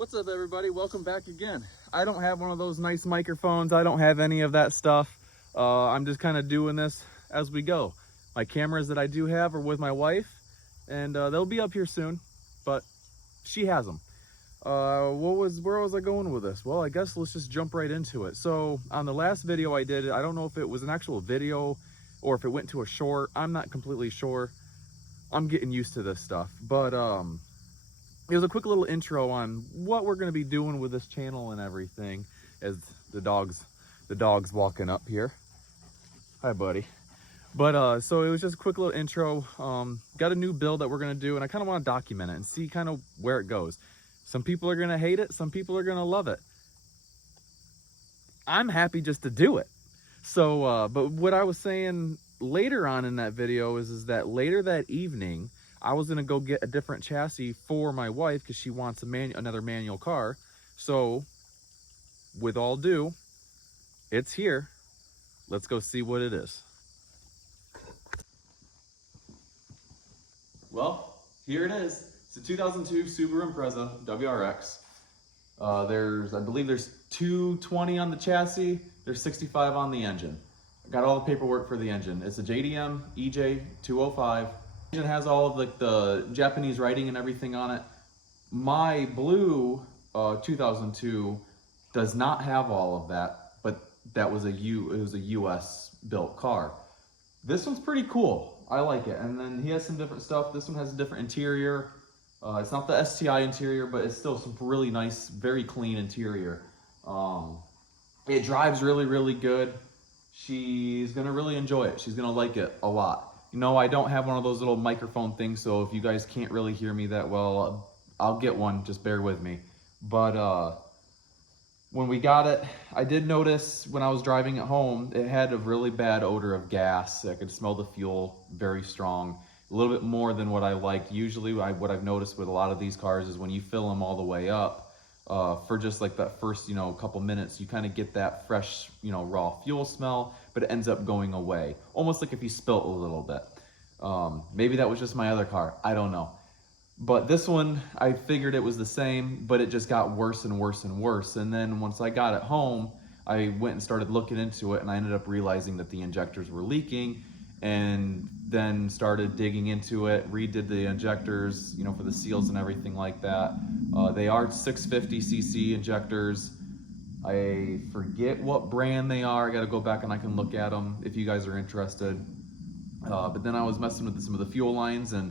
What's up, everybody? Welcome back again. I don't have one of those nice microphones. I don't have any of that stuff. I'm just kind of doing this as we go. My cameras that I do have are with my wife, and they'll be up here soon, but she has them. Where was I going with this? Well, I guess let's just jump right into it. So on the last video I did, I don't know if it was an actual video or if it went to a short. I'm not completely sure. I'm getting used to this stuff, but it was a quick little intro on what we're going to be doing with this channel and everything, as the dog's walking up here. Hi, buddy. But so it was just a quick little intro. Got a new build that we're going to do, and I kind of want to document it and see kind of where it goes. Some people are going to hate it, some people are going to love it. I'm happy just to do it. So but what I was saying later on in that video is that later that evening I was gonna go get a different chassis for my wife because she wants another manual car. So with all due, it's here. Let's go see what it is. Well, here it is. It's a 2002 Subaru Impreza WRX. I believe there's 220 on the chassis. There's 65 on the engine. I got all the paperwork for the engine. It's a JDM EJ205. It has all of the Japanese writing and everything on it. My blue 2002 does not have all of that, but it was a US built car. This one's pretty cool. I like it. And then he has some different stuff. This one has a different interior. It's not the STI interior, but it's still some really nice, very clean interior. It drives really, really good. She's gonna really enjoy it. She's gonna like it a lot. You know, I don't have one of those little microphone things, so if you guys can't really hear me that well, I'll get one, just bear with me. But when we got it, I did notice when I was driving it home, it had a really bad odor of gas. I could smell the fuel very strong, a little bit more than what I liked. Usually what I've noticed with a lot of these cars is when you fill them all the way up, for just like that first, couple minutes, you kind of get that fresh, raw fuel smell, but it ends up going away. Almost like if you spilt a little bit. Maybe that was just my other car. I don't know. But this one, I figured it was the same, but it just got worse and worse and worse. And then once I got it home, I went and started looking into it, and I ended up realizing that the injectors were leaking, and then started digging into it, redid the injectors, for the seals and everything like that. They are 650cc injectors. I forget what brand they are. I got to go back and I can look at them if you guys are interested. But then I was messing with some of the fuel lines, and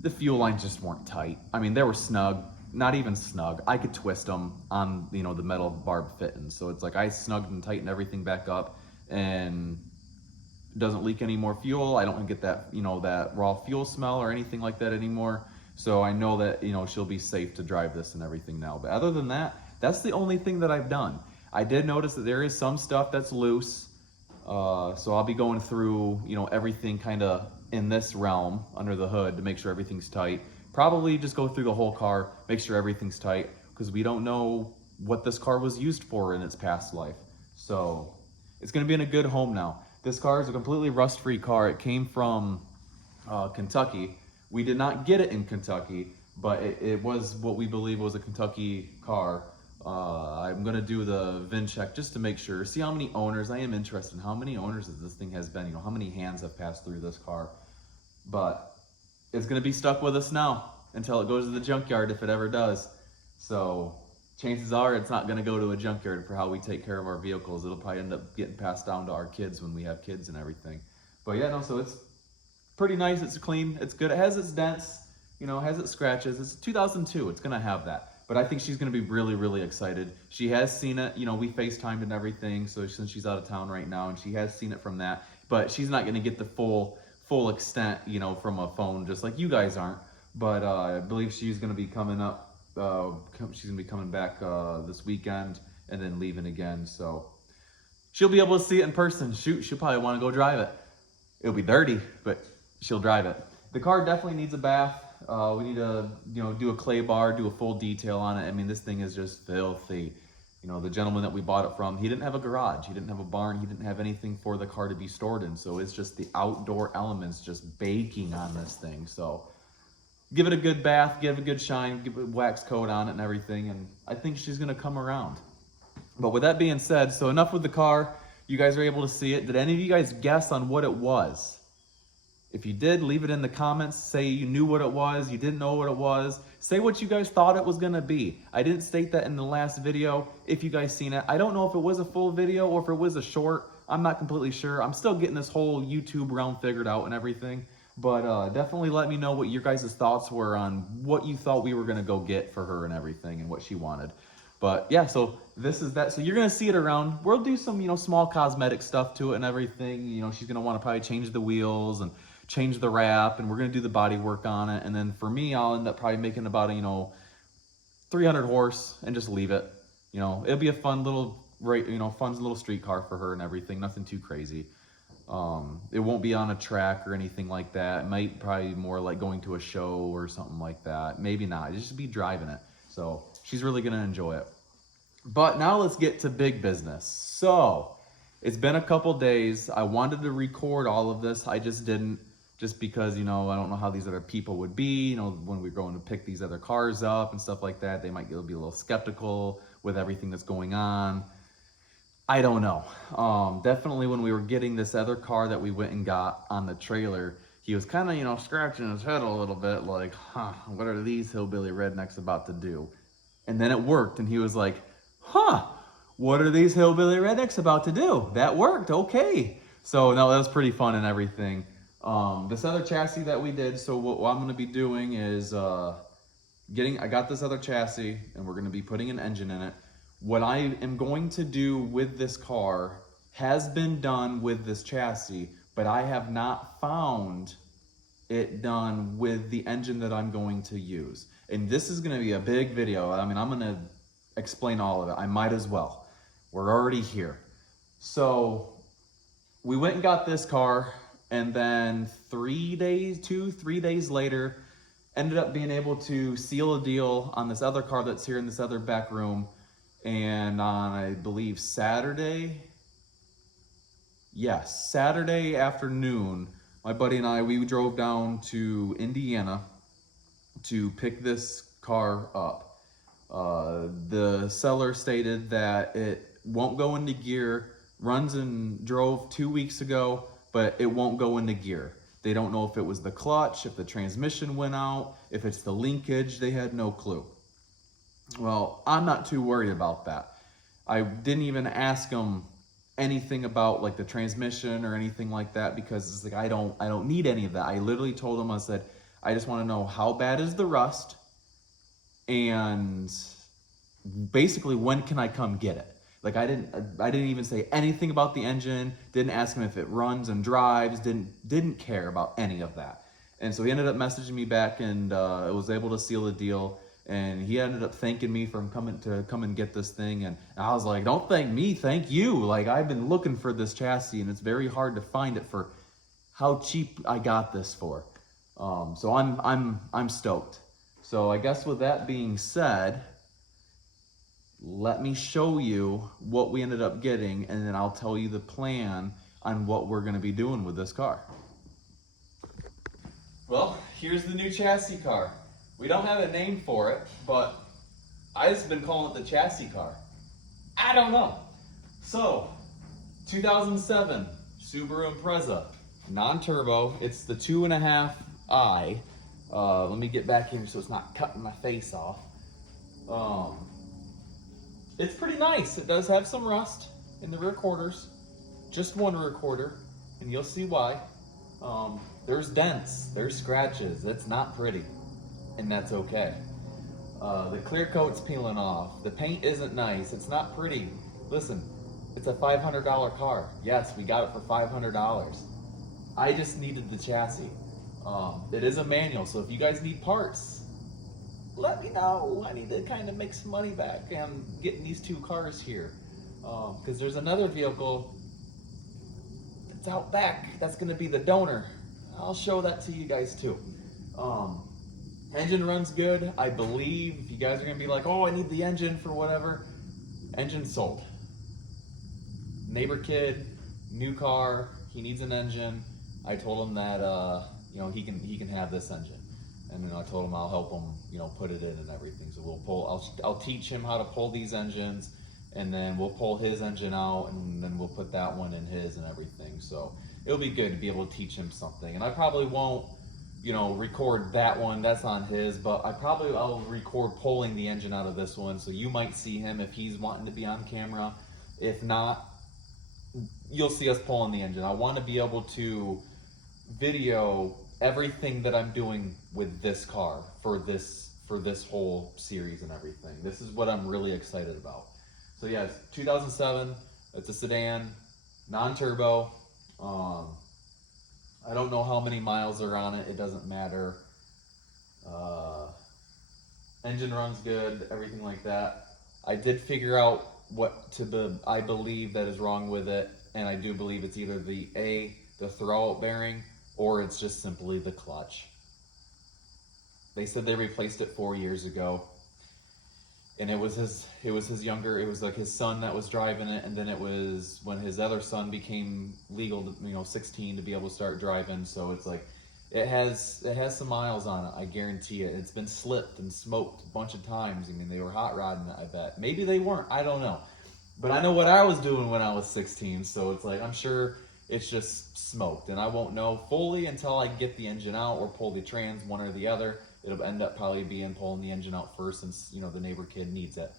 the fuel lines just weren't tight. I mean, they were snug, not even snug. I could twist them on, the metal barb fittings. So it's like I snugged and tightened everything back up, and it doesn't leak any more fuel. I don't get that, that raw fuel smell or anything like that anymore. So I know that, she'll be safe to drive this and everything now. But other than that, that's the only thing that I've done. I did notice that there is some stuff that's loose. So I'll be going through, everything kind of in this realm under the hood to make sure everything's tight. Probably just go through the whole car, make sure everything's tight, because we don't know what this car was used for in its past life. So it's going to be in a good home now. This car is a completely rust-free car. It came from Kentucky. We did not get it in Kentucky, but it was what we believe was a Kentucky car. I'm gonna do the VIN check just to make sure, see how many owners. I am interested in how many owners this thing has been, how many hands have passed through this car. But it's gonna be stuck with us now until it goes to the junkyard, if it ever does. So chances are it's not gonna go to a junkyard for how we take care of our vehicles. It'll probably end up getting passed down to our kids when we have kids and everything. But yeah, no, so it's pretty nice, it's clean, it's good. It has its dents, it has its scratches. It's 2002, it's gonna have that. But I think she's gonna be really, really excited. She has seen it, we FaceTimed and everything, so since she's out of town right now, and she has seen it from that, but she's not gonna get the full extent, from a phone, just like you guys aren't. But I believe she's gonna be coming up, she's gonna be coming back this weekend and then leaving again, so she'll be able to see it in person. Shoot, she'll probably wanna go drive it. It'll be dirty, but she'll drive it. The car definitely needs a bath. We need to, do a clay bar, do a full detail on it. I mean, this thing is just filthy. The gentleman that we bought it from, he didn't have a garage, he didn't have a barn, he didn't have anything for the car to be stored in. So it's just the outdoor elements just baking on this thing. So give it a good bath, give it a good shine, give it a wax coat on it and everything, and I think she's gonna come around. But with that being said, so enough with the car. You guys are able to see it. Did any of you guys guess on what it was? If you did, leave it in the comments. Say you knew what it was, you didn't know what it was. Say what you guys thought it was gonna be. I didn't state that in the last video, if you guys seen it. I don't know if it was a full video or if it was a short. I'm not completely sure. I'm still getting this whole YouTube realm figured out and everything. But definitely let me know what your guys' thoughts were on what you thought we were gonna go get for her and everything and what she wanted. But yeah, so this is that. So you're gonna see it around. We'll do some, small cosmetic stuff to it and everything. She's gonna want to probably change the wheels and change the wrap, and we're gonna do the body work on it. And then for me, I'll end up probably making about a 300 horse and just leave it. It'll be a fun little fun little street car for her and everything. Nothing too crazy. It won't be on a track or anything like that. It might probably more like going to a show or something like that. Maybe not. Just be driving it. So she's really gonna enjoy it. But now let's get to big business. So it's been a couple days. I wanted to record all of this. I just didn't, just because, I don't know how these other people would be, when we're going to pick these other cars up and stuff like that. They might be a little skeptical with everything that's going on. I don't know. Definitely when we were getting this other car that we went and got on the trailer, he was kind of, scratching his head a little bit like, what are these hillbilly rednecks about to do? And then it worked, and he was like, what are these hillbilly rednecks about to do? That worked, okay. So no, that was pretty fun and everything. This other chassis that we did, so what I'm gonna be doing is I got this other chassis, and we're gonna be putting an engine in it. What I am going to do with this car has been done with this chassis, but I have not found it done with the engine that I'm going to use. And this is gonna be a big video. I'm gonna explain all of it. I might as well. We're already here. So we went and got this car, and then 3 days later, ended up being able to seal a deal on this other car that's here in this other back room. And on, I believe, Saturday afternoon, my buddy and I, we drove down to Indiana to pick this car up. The seller stated that it won't go into gear, runs and drove 2 weeks ago, but it won't go into gear. They don't know if it was the clutch, if the transmission went out, if it's the linkage. They had no clue. Well, I'm not too worried about that. I didn't even ask them anything about like the transmission or anything like that, because it's like I don't need any of that. I literally told them, I said, I just want to know how bad is the rust, and basically when can I come get it. Like I didn't even say anything about the engine, didn't ask him if it runs and drives, didn't care about any of that. And so he ended up messaging me back, and was able to seal the deal. And he ended up thanking me for coming and get this thing. And I was like, don't thank me, thank you. Like, I've been looking for this chassis, and it's very hard to find it for how cheap I got this for. So I'm stoked. So I guess with that being said, let me show you what we ended up getting, and then I'll tell you the plan on what we're gonna be doing with this car. Well, here's the new chassis car. We don't have a name for it, but I just been calling it the chassis car. I don't know. So, 2007 Subaru Impreza, non-turbo. It's the 2.5i. Let me get back here so it's not cutting my face off. It's pretty nice. It does have some rust in the rear quarters. Just one rear quarter, and you'll see why. There's dents, there's scratches. It's not pretty, and that's okay. The clear coat's peeling off. The paint isn't nice. It's not pretty. Listen, it's a $500 car. Yes, we got it for $500. I just needed the chassis. It is a manual, so if you guys need parts, let me know. I need to kind of make some money back on getting these two cars here. Because there's another vehicle that's out back. That's going to be the donor. I'll show that to you guys too. Engine runs good, I believe. If you guys are going to be like, oh, I need the engine for whatever, engine sold. Neighbor kid, new car, he needs an engine. I told him that he can have this engine. And then I told him I'll help him, you know, put it in and everything. So we'll pull. I'll teach him how to pull these engines, and then we'll pull his engine out, and then we'll put that one in his and everything. So it'll be good to be able to teach him something. And I probably won't, you know, record that one. That's on his. But I'll record pulling the engine out of this one. So you might see him if he's wanting to be on camera. If not, you'll see us pulling the engine. I want to be able to video everything that I'm doing with this car for this whole series and everything. This is what I'm really excited about. So yeah, it's 2007. It's a sedan, non-turbo. I don't know how many miles are on it. It doesn't matter. Engine runs good, everything like that. I did figure out I believe that is wrong with it, and I do believe it's either the throwout bearing, or it's just simply the clutch. They said they replaced it 4 years ago, and it was like his son that was driving it, and then it was when his other son became legal, 16, to be able to start driving. So it's like it has some miles on it, I guarantee it. It's been slipped and smoked a bunch of times. I mean, they were hot rodding it, I bet. Maybe they weren't, I don't know. But I know what I was doing when I was 16, so it's like I'm sure it's just smoked, and I won't know fully until I get the engine out or pull the trans, one or the other. It'll end up probably being pulling the engine out first, since the neighbor kid needs it.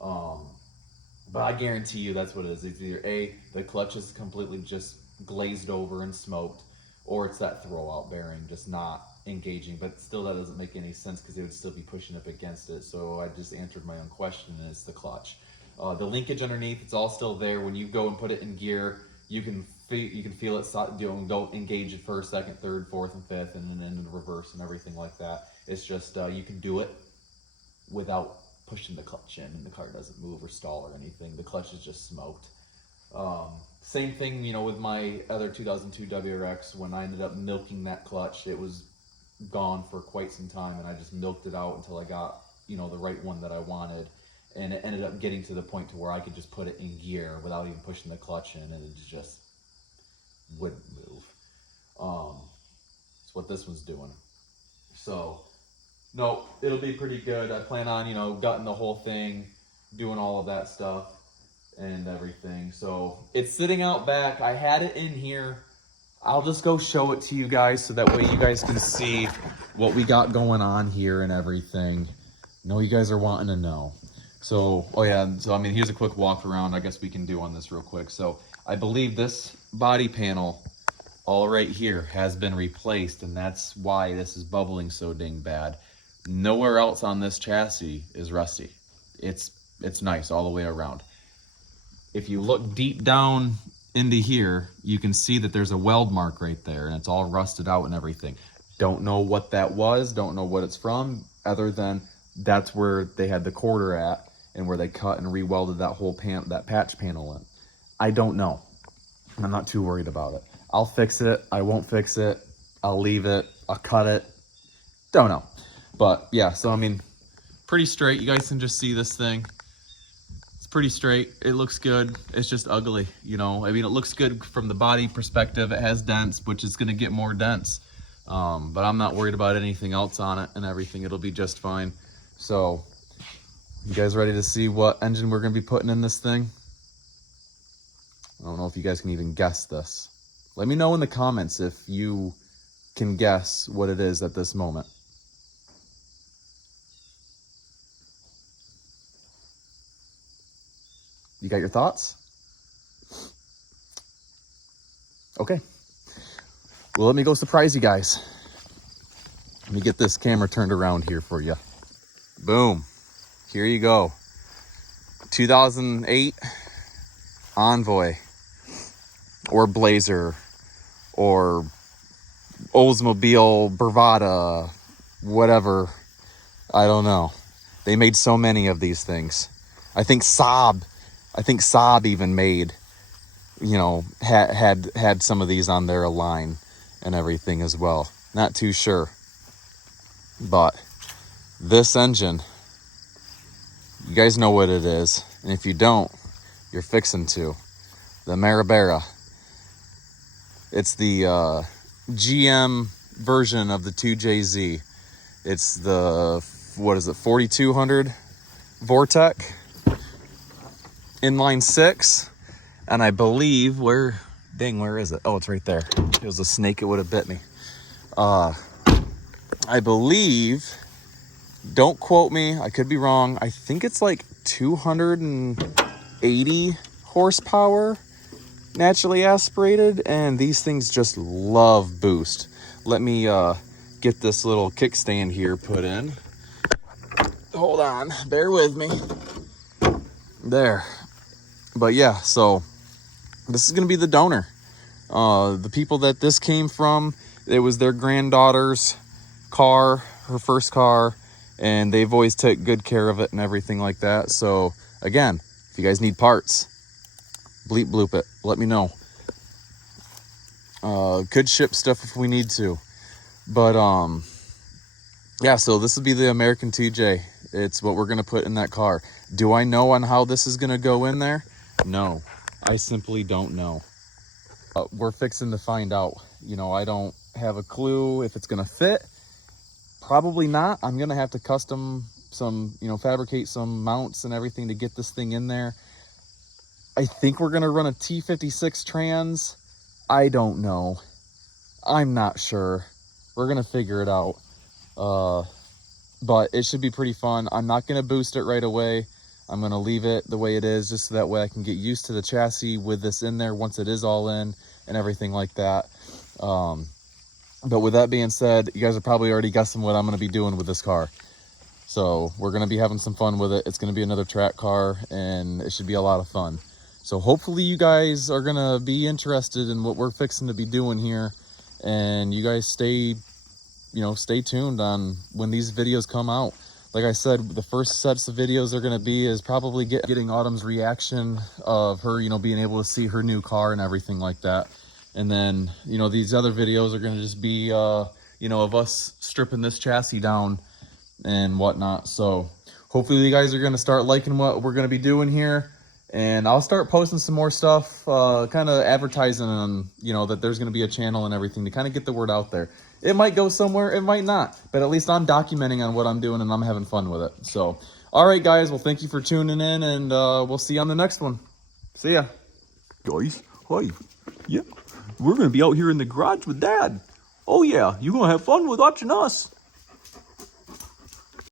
But I guarantee you that's what it is. It's either the clutch is completely just glazed over and smoked, or it's that throwout bearing just not engaging. But still, that doesn't make any sense because they would still be pushing up against it. So I just answered my own question, and it's the clutch. The linkage underneath, it's all still there. When you go and put it in gear, you can feel it don't engage at first, second, third, fourth, and fifth, and then in reverse and everything like that. It's just you can do it without pushing the clutch in, and the car doesn't move or stall or anything. The clutch is just smoked. Same thing, with my other 2002 WRX. When I ended up milking that clutch, it was gone for quite some time, and I just milked it out until I got the right one that I wanted. And it ended up getting to the point to where I could just put it in gear without even pushing the clutch in, and it just wouldn't move. That's what this one's doing. So, no, it'll be pretty good. I plan on, gutting the whole thing, doing all of that stuff and everything. So, it's sitting out back. I had it in here. I'll just go show it to you guys so that way you guys can see what we got going on here and everything. I know you guys are wanting to know. So, here's a quick walk around I guess we can do on this real quick. So, I believe this body panel all right here has been replaced, and that's why this is bubbling so dang bad. Nowhere else on this chassis is rusty. It's nice all the way around. If you look deep down into here, you can see that there's a weld mark right there, and it's all rusted out and everything. Don't know what that was, don't know what it's from, other than that's where they had the quarter at, and where they cut and re-welded that whole that patch panel in. I don't know. I'm not too worried about it. I'll fix it. I won't fix it. I'll leave it. I'll cut it. Don't know. But yeah, so pretty straight. You guys can just see this thing. It's pretty straight. It looks good. It's just ugly, it looks good from the body perspective. It has dents, which is going to get more dents. But I'm not worried about anything else on it and everything. It'll be just fine. So, you guys ready to see what engine we're going to be putting in this thing? I don't know if you guys can even guess this. Let me know in the comments if you can guess what it is at this moment. You got your thoughts? Okay. Well, let me go surprise you guys. Let me get this camera turned around here for you. Boom. Here you go. 2008 Envoy, or Blazer, or Oldsmobile Bravada, whatever. I don't know. They made so many of these things. I think Saab even made, had some of these on their line and everything as well. Not too sure. But this engine, you guys know what it is. And if you don't, you're fixing to. The Maribera. It's the GM version of the 2JZ. It's the, what is it, 4200 Vortec inline 6. And I believe, where is it? Oh, it's right there. If it was a snake, it would have bit me. I believe, don't quote me, I could be wrong. I think it's like 280 horsepower naturally aspirated, and these things just love boost. Let me get this little kickstand here put in. Hold on, bear with me. There. But yeah, so this is gonna be the donor. The people that this came from, it was their granddaughter's car, her first car, and they've always taken good care of it and everything like that. So again, if you guys need parts, bleep bloop it, let me know. Could ship stuff if we need to. But yeah, so this will be the American TJ. It's what we're gonna put in that car. Do I know on how this is gonna go in there? No, I simply don't know. We're fixing to find out. You know, I don't have a clue if it's gonna fit. Probably not. I'm gonna have to custom some, you know, fabricate some mounts and everything to get this thing in there. I think we're gonna run a T56 trans. I don't know. I'm not sure. We're gonna figure it out. But it should be pretty fun. I'm not gonna boost it right away. I'm gonna leave it the way it is, just so that way I can get used to the chassis with this in there once it is all in and everything like that. But with that being said, you guys are probably already guessing what I'm gonna be doing with this car. So we're gonna be having some fun with it. It's gonna be another track car, and it should be a lot of fun. So hopefully you guys are gonna be interested in what we're fixing to be doing here, and you guys stay tuned on when these videos come out. Like I said, the first sets of videos are gonna be is probably getting Autumn's reaction of her, you know, being able to see her new car and everything like that. And then, you know, these other videos are gonna just be, you know, of us stripping this chassis down and whatnot. So hopefully you guys are gonna start liking what we're gonna be doing here. And I'll start posting some more stuff, kind of advertising on, you know, that there's gonna be a channel and everything to kind of get the word out there. It might go somewhere, it might not, but at least I'm documenting on what I'm doing and I'm having fun with it. So, all right, guys, well, thank you for tuning in, and we'll see you on the next one. See ya. Guys, hi. Yeah, we're going to be out here in the garage with Dad. Oh, yeah, you're going to have fun with watching us.